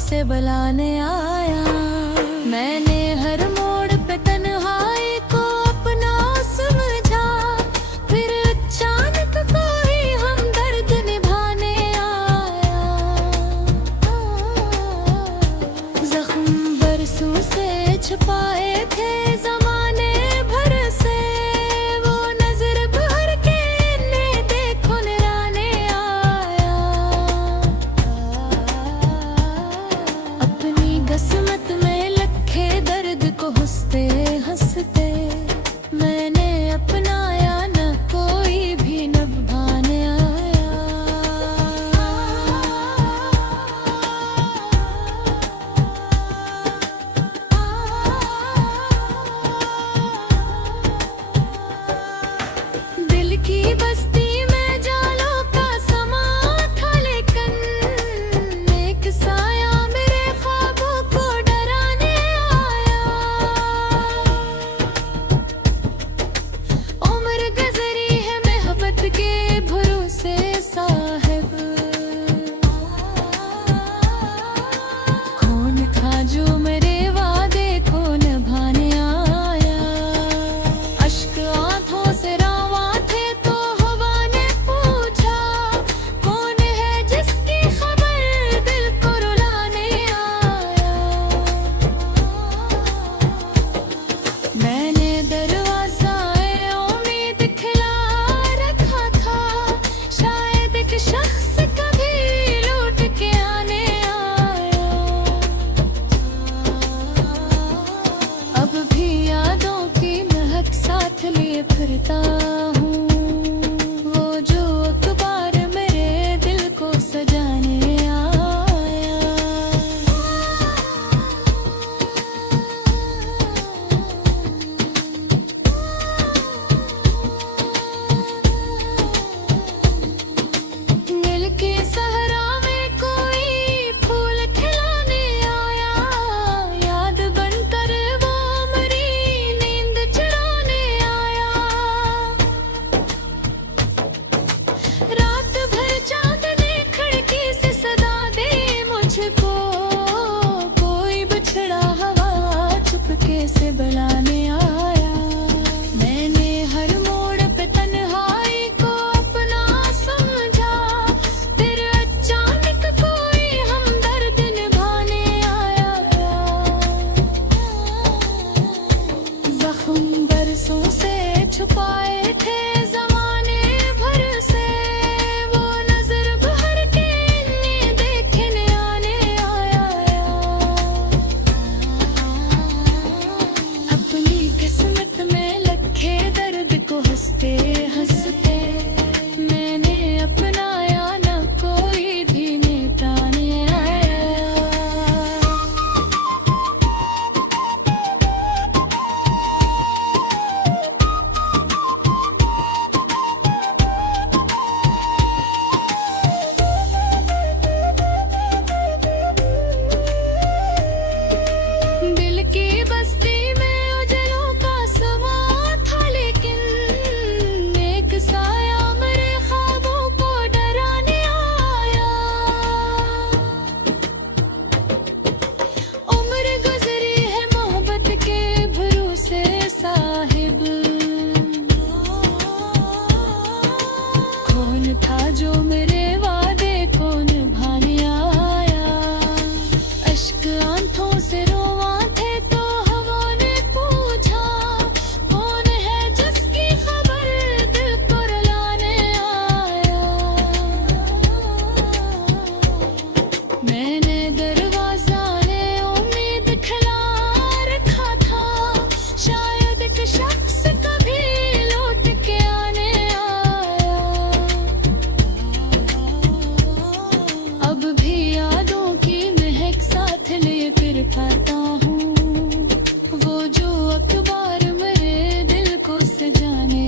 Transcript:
से बुलाने आया। मैंने हर मोड़ पे तन्हाई को अपना समझा, फिर अचानक कोई हमदर्द निभाने आया। जख्म बरसों से छुपाए थे जमाने भर से, वो नजर भर के इन्हें देखो निराने आया। अपनी किस्मत में लखे दर्द को हंसते हंसते मैंने अपनाया, न कोई भी निभाने आया। दिल की बस्ती में जालों का समा था, लेकिन एक साया मेरे ख्वाबों को डराने आया। उम्र गुजरी है मोहब्बत के भरोसे साहिब, कौन था जो मेरे वादे को निभाने आया। अश्क आंखों से रवा थे तो हवा ने पूछा, कौन है जिसकी खबर दिल को रुलाने आया। मैंने दरवाज़ा उम्मीद खिला रखा था, शायद एक शख्स कभी लौट के आने आया। अब भी यादों की महक साथ लिए फिरता हूँ, वो जो अखबार मेरे दिल को सजाने आया। दिल के सहरा में कोई फूल खिलाने आया, याद बनकर वो मेरी नींद चुराने आया। रात भर चांद ने खिड़की से सदा दे मुझको, कोई बिछड़ा हवा चुपके से बुलाने आया। मैंने हर मोड़ पे तन्हाई को अपना समझा, फिर अचानक कोई हमदर्द निभाने आया। जख्म बरसों से छुपाए थे जमाने भर से, वो नजर भर के इन्हें देखने आने आया। अपनी किस्मत में लखे दर्द को हंसते हंसते मैंने अपनाया, न कोई भी निभाने आया। दिल की बस्ती में उजलों का समा था, लेकिन एक साया मेरे ख्वाबों को डराने आया। उम्र गुजरी है मोहब्बत के भरोसे साहिब, कौन था जो मेरे वादे को निभाने आया। अश्क आंखों से रोवा थे तो हवा ने पूछा, कौन है जिसकी खबर दिल को रुलाने आया। मैंने दरवाज़ा उम्मीद खिला रखा था, शायद एक शख्स कभी लौट के आने आया। अब भी यादों की महक साथ लिए फिर पाता हूँ, वो जो अखबार मेरे दिल को सजाने